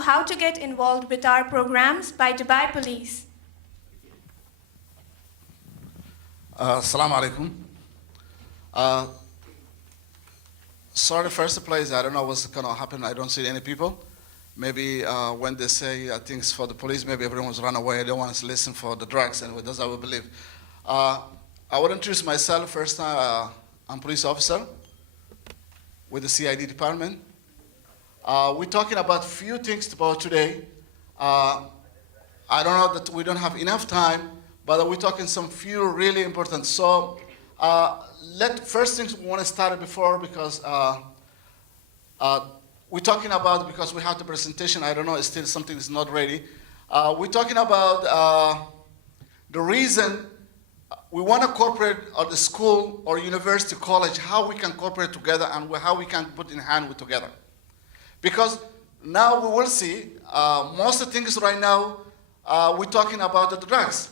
you how to get involved with our programs by Dubai Police. Assalamu alaikum. Sorry, first place, I don't know what's going to happen. I don't see any people. Maybe when they say things for the police, maybe everyone's run away. They don't want to listen for the drugs, and that's how we believe. I will introduce myself. First time, I'm police officer with the CID department. We're talking about few things about today. I don't know that we don't have enough time, but we're talking some few really important. So first things we want to start before because we're talking about, because we have the presentation, I don't know, it's still something is not ready. We're talking about the reason we want to cooperate at the school or university, college, how we can cooperate together and how we can put in hand with together. Because now we will see, most of the things right now, we're talking about the drugs.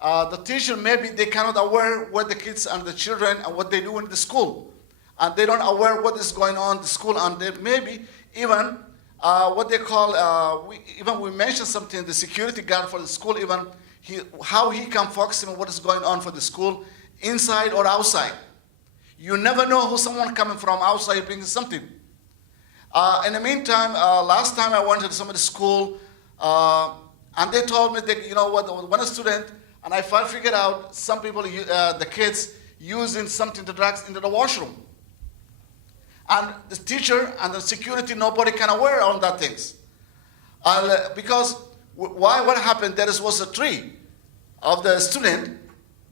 The teacher, maybe they cannot aware what the kids and the children and what they do in the school. And they don't aware what is going on in the school, and they maybe even what they call, we mentioned something, the security guard for the school, even how he can focus on what is going on for the school, inside or outside. You never know who someone coming from outside bringing something. In the meantime, last time I went to some of the school, and they told me that, you know what, one student, and I figured out some people, the kids, using something, the drugs into the washroom. And the teacher and the security, nobody can aware on that things. Because what happened, there was a tree of the student,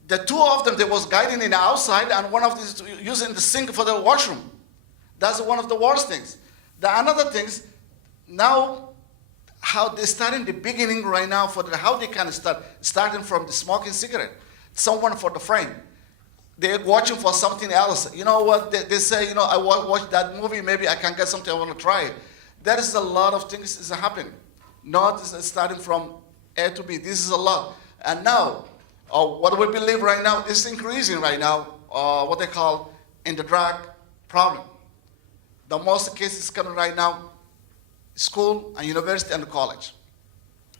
the two of them, they was guiding in the outside, and one of them is using the sink for the washroom. That's one of the worst things. The another things, now, how they start in the beginning right now for how they can start, starting from the smoking cigarette, someone for the friend. They're watching for something else. You know what, they say, you know, I watch that movie, maybe I can get something, I want to try it. There is a lot of things is happening. Not starting from A to B, this is a lot. And now, what we believe right now is increasing right now, what they call in the drug problem. The most cases coming right now, school and university and college,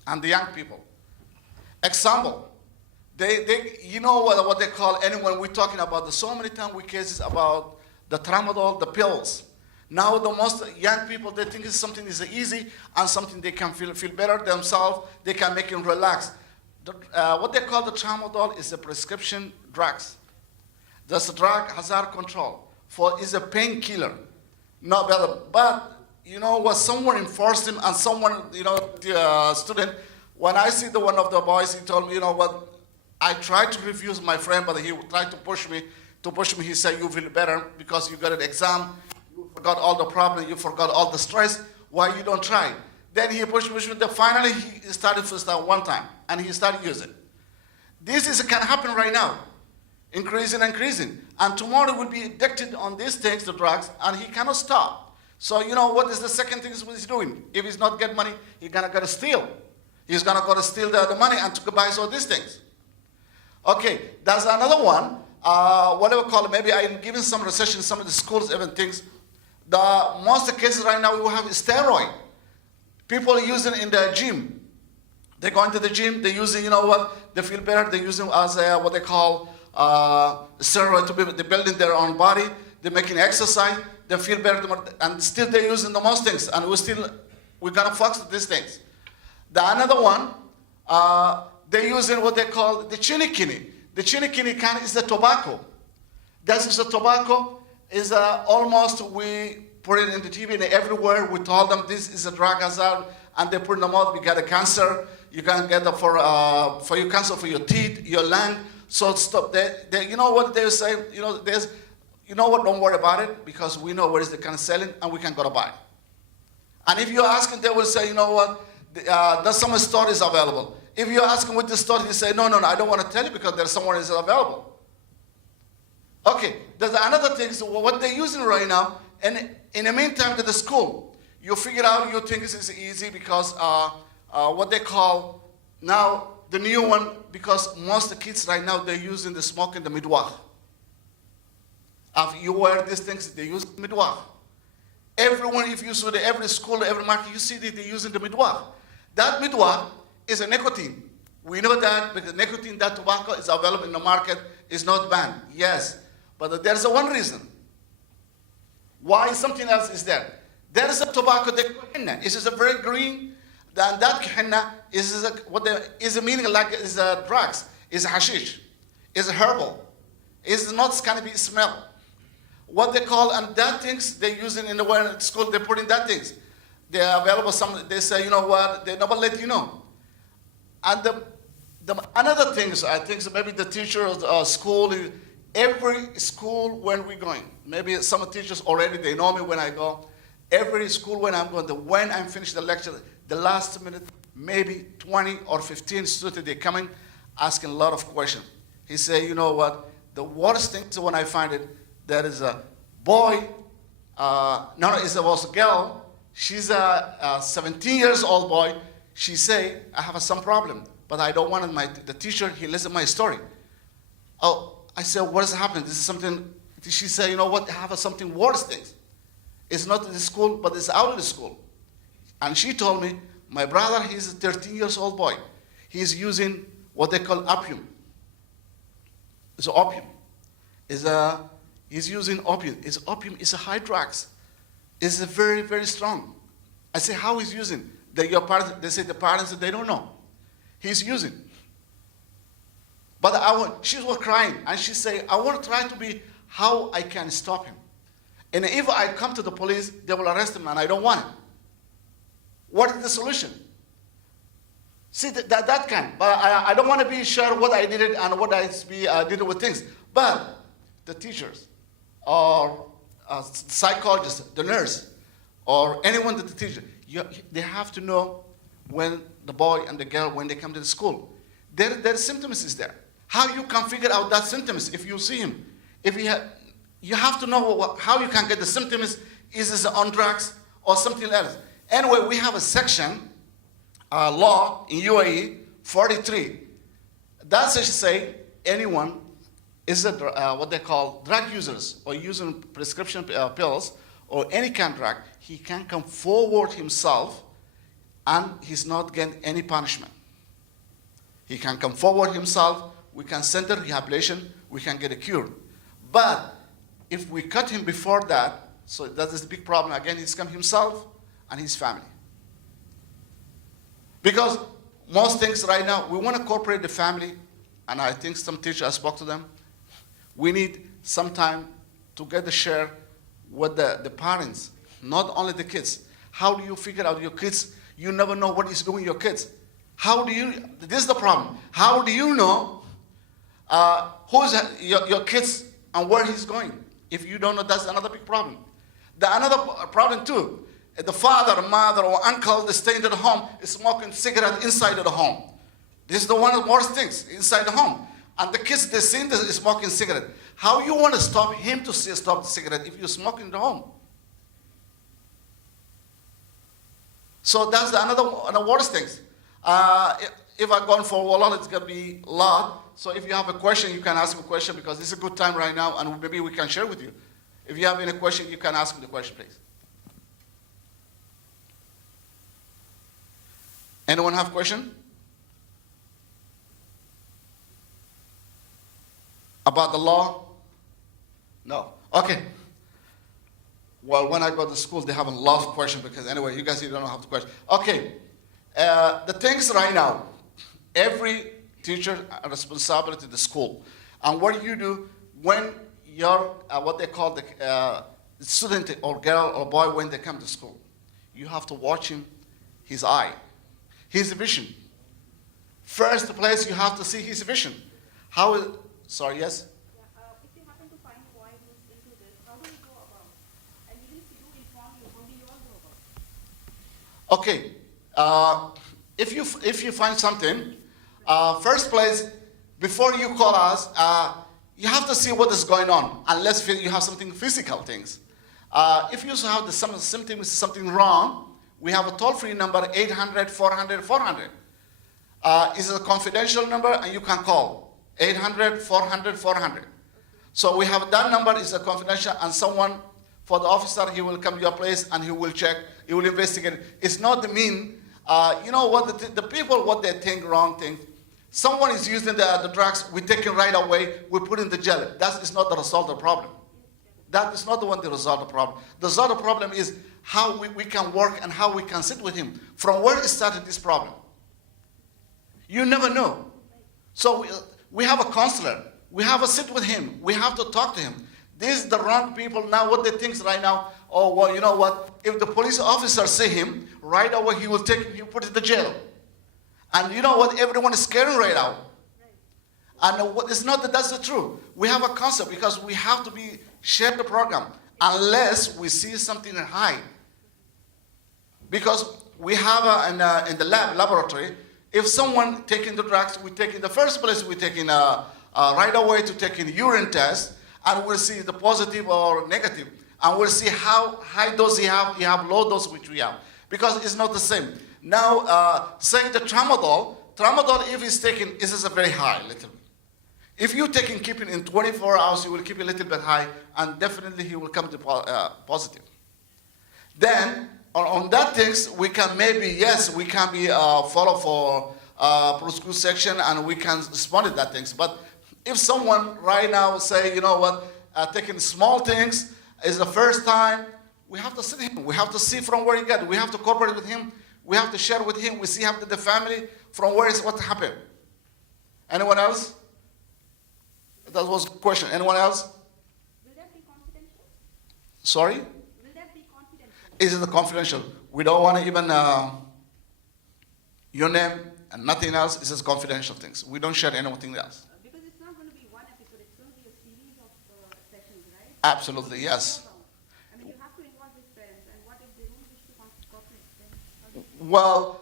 and the young people. Example, you know what they call, anyway, we're talking about so many times we cases about the tramadol, the pills. Now the most young people, they think it's something is easy and something they can feel better themselves, they can make them relax. What they call the tramadol is a prescription drugs. That's a drug hazard control, is a painkiller, not better. But you know what, someone enforced him and someone, you know, the student, when I see one of the boys, he told me, you know what, I tried to refuse my friend, but he tried to push me. He said, you feel better because you got an exam, you forgot all the problem, you forgot all the stress, why you don't try? Then he pushed me, then finally he started first one time, and he started using. This can happen right now, increasing. And tomorrow will be addicted on these things, the drugs, and he cannot stop. So you know what is the second thing he's doing? If he's not get money, he's gonna go to steal. He's gonna go to steal the money and to buy all these things. Okay, that's another one. Whatever call it, maybe I'm giving some research in some of the schools, even things. Most of the cases right now we have steroid. People are using in the gym. They go into the gym, they're using, you know what, they feel better, they're using as what they call steroid, they're building their own body, they're making exercise, they feel better, and still they're using the most things, and we're gonna focus on these things. The another one, they're using what they call the chinikini. The chinikini is the tobacco. That is the tobacco, is almost, we put it in the TV and everywhere, we told them this is a drug hazard, and they put in the mouth, we got a cancer, you can get it for your cancer, for your teeth, your lung, so stop. You know what they say, you know what, don't worry about it, because we know where is the kind of selling, and we can go to buy. And if you ask them, they will say, you know what, there's some stores available. If you ask them what the store, they say, no, I don't want to tell you because there's someone is available. Okay, there's another thing, so what they're using right now, and in the meantime to the school, you figure out you think this is easy because what they call now the new one, because most of the kids right now, they're using the smoking the midwah. If you wear these things, they use midwah. Everyone, if you see every school, every market, you see that they're using the midwah. That midwah is a nicotine. We know that because nicotine, that tobacco is available in the market, is not banned. Yes, but there's a one reason. Why something else is there? There is a tobacco, the henna. It is a very green. That henna is a meaning like is a drugs, is a hashish, is a herbal, is not going to be smell. What they call and that things they use in the school. They put in that things. They are available. They say, you know what? They never let you know. And another things I think so maybe the teachers school. Every school when we're going, maybe some teachers already they know me when I go. Every school when I'm going, when I'm finished the lecture, the last minute, maybe 20 or 15 students they coming asking a lot of questions. He say, you know what? The worst thing is when I find it. There is a boy, it was a girl. She's a 17 years old boy. She say, I have some problem, but I don't want the teacher, he listen my story. Oh, I said, what has happened? This is something, she said, you know what, I have something worse things. It's not in the school, but it's out of the school. And she told me, my brother, he's a 13 years old boy. He's using what they call opium. It's opium. He's using opium. Opium is a high drugs. It's very, very strong. I say, how he's using? Your parents, they say the parents, they don't know. He's using. But she was crying, and she said, I want to try to be how I can stop him. And if I come to the police, they will arrest him, and I don't want it. What is the solution? See, that can. But I don't want to be sure what I did and what I did with things. But the teachers, or psychologists, the nurse, or anyone that the teacher, they have to know when the boy and the girl, when they come to the school, their symptoms is there. How you can figure out that symptoms if you see him. You have to know how you can get the symptoms. Is it on drugs or something else? Anyway, we have a section, law in UAE 43. That section say anyone is what they call drug users or using prescription pills or any kind of drug, he can come forward himself and he's not getting any punishment. He can come forward himself, we can send a rehabilitation, we can get a cure. But if we cut him before that, so that is the big problem. Again, he's come himself and his family. Because most things right now, we want to incorporate the family, and I think some teachers, I spoke to them, we need some time to get the share with the parents, not only the kids. How do you figure out your kids? You never know what is doing your kids. This is the problem. How do you know who's your kids and where he's going? If you don't know, that's another big problem. Another problem too, the father, mother, or uncle, they stay in the home, is smoking cigarette inside of the home. This is one of the worst things, inside the home. And the kids, they see this smoking cigarette. How you want to stop him to stop the cigarette if you smoke in the home? So that's another worst things. If I go on for a while, it's going to be a lot. So if you have a question, you can ask a question because this is a good time right now, and maybe we can share with you. If you have any question, you can ask me the question, please. Anyone have a question? About the law? No. Okay. Well, when I go to school, they have a lot of questions because anyway, you guys, you don't have the question. Okay. The things right now, every teacher has responsibility to the school. And what you do when you're, what they call the student or girl or boy when they come to school, you have to watch him, his eye, his vision. First place, you have to see his vision. Sorry, yes? If you happen to find a boy who's into this, how do you go about? And even if you do inform you, how do you all go about? Okay. If you find something, first place, before you call us, you have to see what is going on, unless you have something physical things. If you have some symptoms, something wrong, we have a toll-free number, 800-400-400. It's a confidential number, and you can call 800-400-400. So we have that number is a confidential, and someone for the officer, he will come to your place and he will check, he will investigate. It's not the mean, you know what, the people, what they think, wrong thing. Someone is using the drugs, we take it right away, we put in the jail. That is not the result of the problem. That is not the one that resolve the problem. The result of the problem is how we can work and how we can sit with him. From where it started this problem. You never know. So we have a counselor. We have a sit with him. We have to talk to him. These are the wrong people now. What they think right now, oh, well, you know what? If the police officer see him, right away he will take him, he will put him in the jail. And you know what? Everyone is scared right now. And it's not that that's the truth. We have a concept because we have to share the program unless we see something in high. Because we have in the laboratory, if someone taking the drugs, we take in the first place, we take in right away to take in urine test, and we'll see the positive or negative, and we'll see how high dose you have low dose which we have, because it's not the same. Now, saying the tramadol if it's taken, it is a very high, little bit. If you taking keeping in 24 hours, you will keep it a little bit high, and definitely he will come to positive. Then, on that things, we can maybe, yes, we can be follow for prosecute section, and we can respond to that things. But if someone right now say, you know what, taking small things is the first time, we have to see him. We have to see from where he got. We have to cooperate with him. We have to share with him. We see how the family from where is what happened. Anyone else? That was a question. Anyone else? Will that be confidential? Sorry? Will that be confidential? Is it confidential? We don't want to even your name and nothing else. This is confidential things. We don't share anything else. Because it's not going to be one episode. It's going to be a series of sessions, right? Absolutely, yes. I mean, you have to involve his parents. And what if they don't wish to cooperate? Then how do you- Well,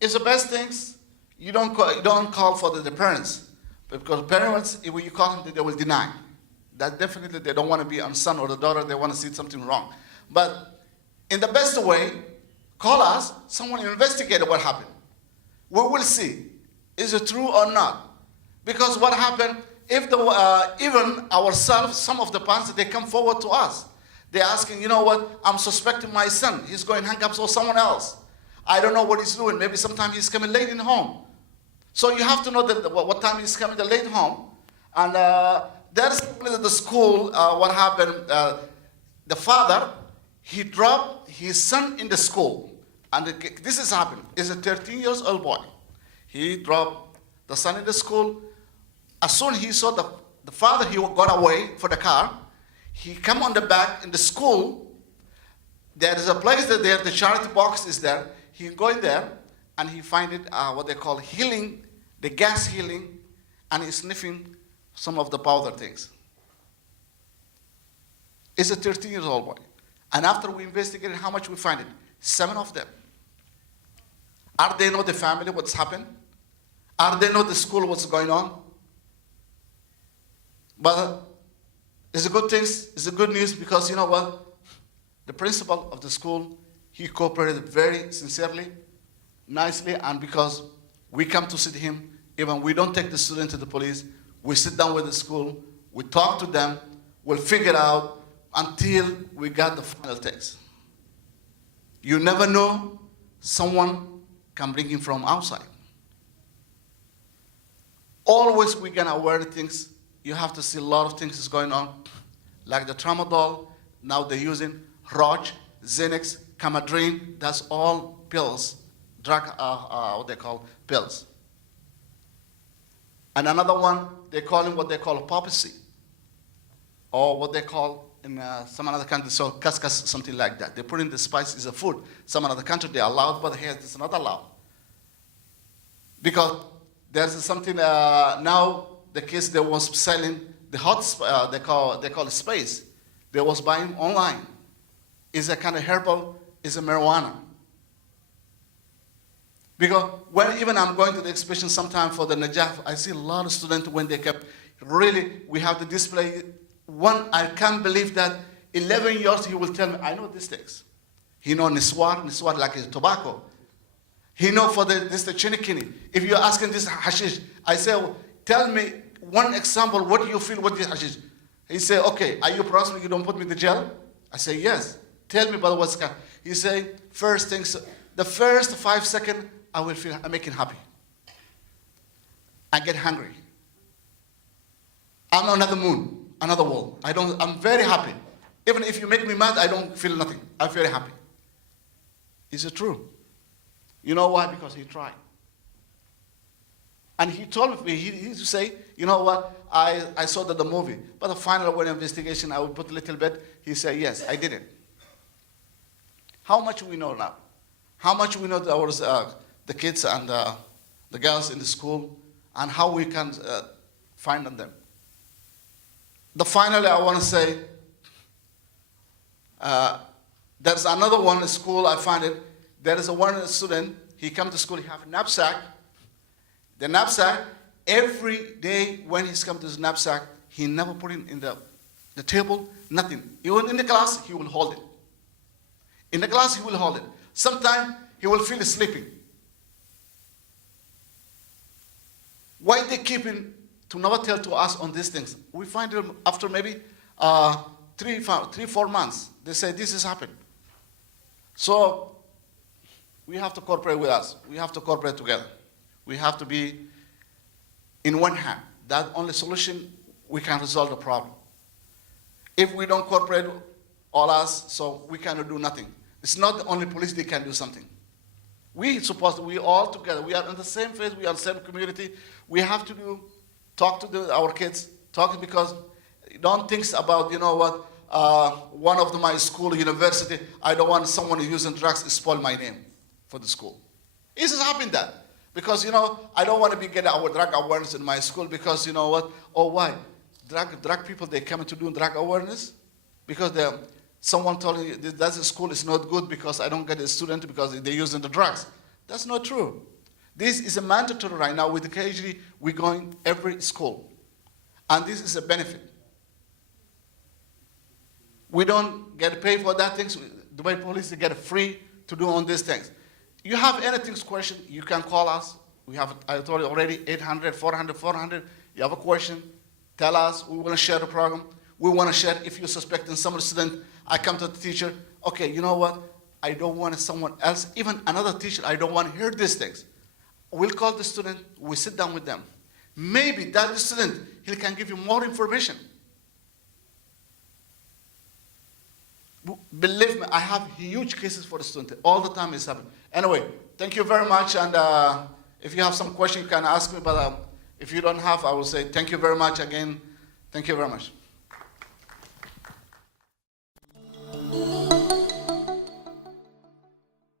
it's the best things. You don't call for the parents, because parents, if you call them, they will deny. That definitely they don't want to be on son or the daughter. They want to see something wrong. But in the best way, call us. Someone investigate what happened. We will see, is it true or not? Because what happened, if even ourselves, some of the parents, they come forward to us. They're asking, you know what, I'm suspecting my son. He's going to hang up for someone else. I don't know what he's doing. Maybe sometimes he's coming late in home. So you have to know that what time he's coming late home. And there's the school, what happened, the father, he dropped his son in the school. And this has happened. He's a 13 years old boy. He dropped the son in the school. As soon as he saw the father, he got away for the car. He come on the back in the school. There is a place that there, the charity box is there. He go in there and he find it, what they call healing, the gas healing, and he's sniffing some of the powder things. It's a 13-year-old boy. And after we investigated how much we find it, 7 of them. Are they know the family, what's happened? Are they know the school, what's going on? But it's a good thing, it's a good news, because you know what? The principal of the school, he cooperated very sincerely, nicely, and because we come to see him, even we don't take the student to the police, we sit down with the school, we talk to them, we'll figure out until we got the final text. You never know, someone can bring him from outside. Always we can aware things. You have to see a lot of things is going on, like the tramadol. Now they're using Roch, Xanax, Camadrine. That's all pills, drug, what they call pills. And another one, they call him what they call papacy, or what they call in some other countries, so kaskas, something like that. They put in the spice as a food. Some other country they allowed, but here it's not allowed. Because there's something now, the case they was selling the hot, they call it space. They was buying online. It's a kind of herbal, it's a marijuana. Because when even I'm going to the exhibition sometime for the Najaf, I see a lot of students when they kept, really, we have to display. One, I can't believe that 11 years he will tell me, I know these things. He know Niswar like a tobacco. He know for this the chinikini. If you're asking this hashish, I say, well, tell me one example, what do you feel with this hashish? He said, okay, are you promising you don't put me in the jail? I say, yes. Tell me about what's coming. He say, first things, the first 5 seconds, I will feel, I'm making happy. I get hungry. I'm on another moon, another world. I'm very happy. Even if you make me mad, I don't feel nothing. I'm very happy. Is it true? You know why? Because he tried. And he told me, he used to say, you know what, I saw the movie, but the final when investigation, I would put a little bit. He said, yes, I did it. How much we know now? How much we know the kids and the girls in the school, and how we can find them. Finally, I want to say, there's another one in school, I find it. There is one student, he come to school, he have a knapsack. The knapsack, every day when he's come to his knapsack, he never put it in the table, nothing. Even in the class, he will hold it. In the class, he will hold it. Sometimes he will feel sleeping. Why they keep him to never tell to us on these things? We find them after maybe 3-4 months. They say this has happened. So we have to cooperate with us. We have to cooperate together. We have to be in one hand. That's the only solution we can resolve the problem. If we don't cooperate, all us, so we cannot do nothing. It's not the only police that can do something. We all together, we are in the same phase, we are in the same community. We have to talk to our kids, because don't think about, you know what, one of my school, university, I don't want someone using drugs to spoil my name for the school. It has happened that. Because, I don't want to get our drug awareness in my school because, you know what, why? Drug people, they come to do drug awareness because someone told me that school is not good because I don't get a student because they're using the drugs. That's not true. This is a mandatory right now. With KGD, we're going every school. And this is a benefit. We don't get paid for that things. Dubai police, they get free to do on these things. You have anything question, you can call us. We have, I told you already, 800, 400, 400. You have a question, tell us. We want to share the program. We want to share if you're suspecting some student. I come to the teacher, okay, you know what? I don't want someone else, even another teacher, I don't want to hear these things. We'll call the student, we sit down with them. Maybe that student, he can give you more information. Believe me, I have huge cases for the student. All the time it's happening. Anyway, thank you very much. And if you have some question, you can ask me. But if you don't have, I will say thank you very much again. Thank you very much.